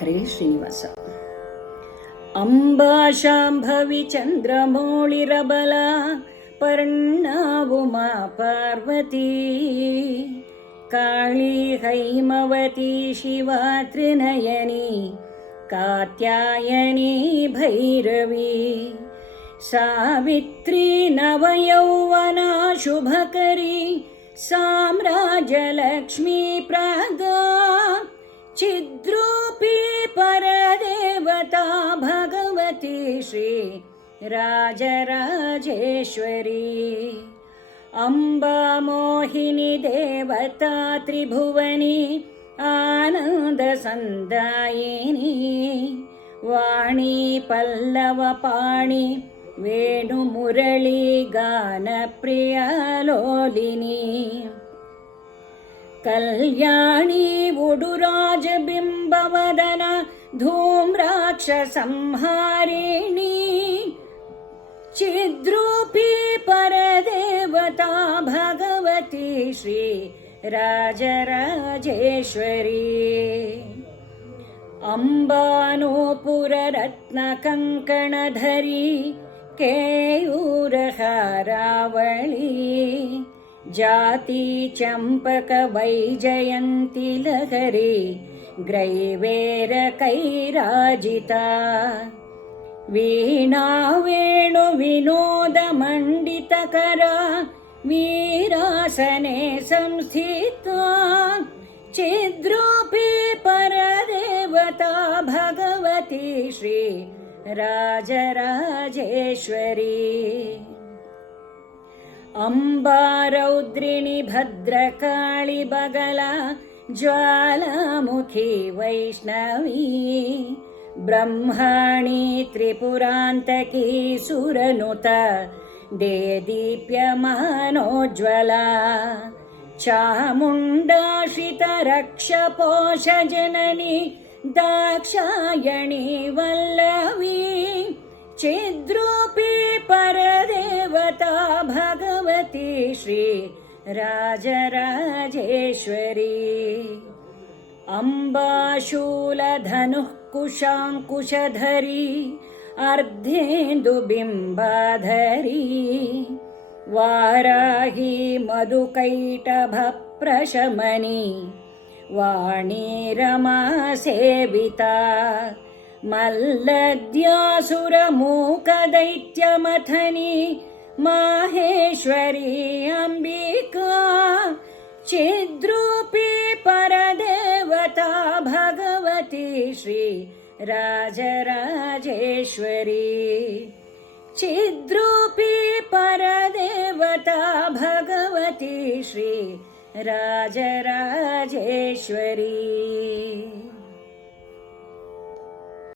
ಹರೇ ಶ್ರೀನಿವಾಸ. ಅಂಬಾ ಶಾಂಭವಿ ಚಂದ್ರಮೌಳಿರಬಲ ಪರ್ಣಾ ಉಮಾ ಪಾರ್ವತಿ ಕಾಳಿ ಹೈಮವತಿ ಶಿವ ತ್ರಿನಯನಿ ಕಾತ್ಯಾಯನಿ ಭೈರವಿ ಸಾವಿತ್ರಿ ನವಯೌವನ ಶುಭಕರಿ ಸಾಮ್ರಾಜ್ಯಲಕ್ಷ್ಮೀ ಪ್ರದಾ ಚಿದ್ರೂಪಿ ಪರದೇವತಾ ಭಗವತಿ ಶ್ರೀ ರಾಜರಾಜೇಶ್ವರಿ ಅಂಬಾ ಮೋಹಿನಿ ದೇವತಾ ತ್ರಿಭುವನಿ ಆನಂದ ಸಂದಾಯಿನಿ ವಾಣಿ ಪಲ್ಲವ ಪಾಣಿ ವೇಣು ಮುರಳಿ ಗಾನ ಪ್ರಿಯ ಲೋಲಿನಿ ಕಲ್ಯಾಣಿ ಉಡುರಾಜ ಬಿಂಬವದನ ಧೂಮ್ರಾಕ್ಷ ಸಂಹಾರಿಣಿ ಚಿದ್ರೂಪಿ ಪರದೇವತಾ ಭಗವತಿ ಶ್ರೀ ರಾಜರಾಜೇಶ್ವರಿ ಅಂಬಾನೂಪುರ ರತ್ನ ಕಂಕಣಧರಿ ಕೇಯೂರ ಹಾರಾವಳಿ ಜಾತಿ ಚಂಪಕ ವೈಜಯಂತಿ ಲಹರಿ ಗ್ರೈವೇರ ಕೈರಾಜಿತ ವೀಣಾ ವೇಣು ವಿನೋದ ಮಂಡಿತಕರ ವೀರಾಸನೆ ಸಂಸ್ಥಿತ ಚಿದ್ರೂಪಿ ಪರದೇವತಾ ಭಗವತಿ ಶ್ರೀ ರಾಜರಾಜೇಶ್ವರಿ ಅಂಬಾ ರೌದ್ರಿಣಿ ಭದ್ರಕಾಳಿ ಬಗಲ ಜ್ವಾಲಾಮುಖಿ ವೈಷ್ಣವಿ ಬ್ರಹ್ಮಾಣಿ ತ್ರಿಪುರಾಂತಕಿ ಸುರನುತ ದೇದೀಪ್ಯಮಾನೋಜ್ವಲ ಚಾಮುಂಡಾಶ್ರಿತ ರಕ್ಷಪೋಷ ಜನನಿ ದಾಕ್ಷಾಯಣಿ ವಲ್ಲವಿ ಚಿದ್ರೂಪಿ ಪರದೇವತಾ ಭಗವತಿ ಶ್ರೀ ರಾಜರಾಜೇಶ್ವರಿ ಅಂಬಾಶೂಲಧನುಃ ಕುಶಾಂಕುಶಧರಿ ಅರ್ಧೇಂದು ಬಿಂಬಾಧರಿ ವಾರಾಹಿ ಮಧುಕೈಟಭ ಪ್ರಶಮನಿ ವಾಣಿ ರಮಾ ಸೇವಿತಾ ಮಲ್ಲದ್ಯಾಸುರ ಮೂಕ ದೈತ್ಯಮಥನಿ ಮಾಹೇಶ್ವರಿ ಅಂಬಿಕಾ ಚಿದ್ರೂಪಿ ಪರದೇವತಾ ಭಗವತಿ ಶ್ರೀ ರಾಜರಾಜೇಶ್ವರಿ ಚಿದ್ರೂಪಿ ಪರದೇವತಾ ಭಗವತಿ ಶ್ರೀ ರಾಜರಾಜೇಶ್ವರಿ.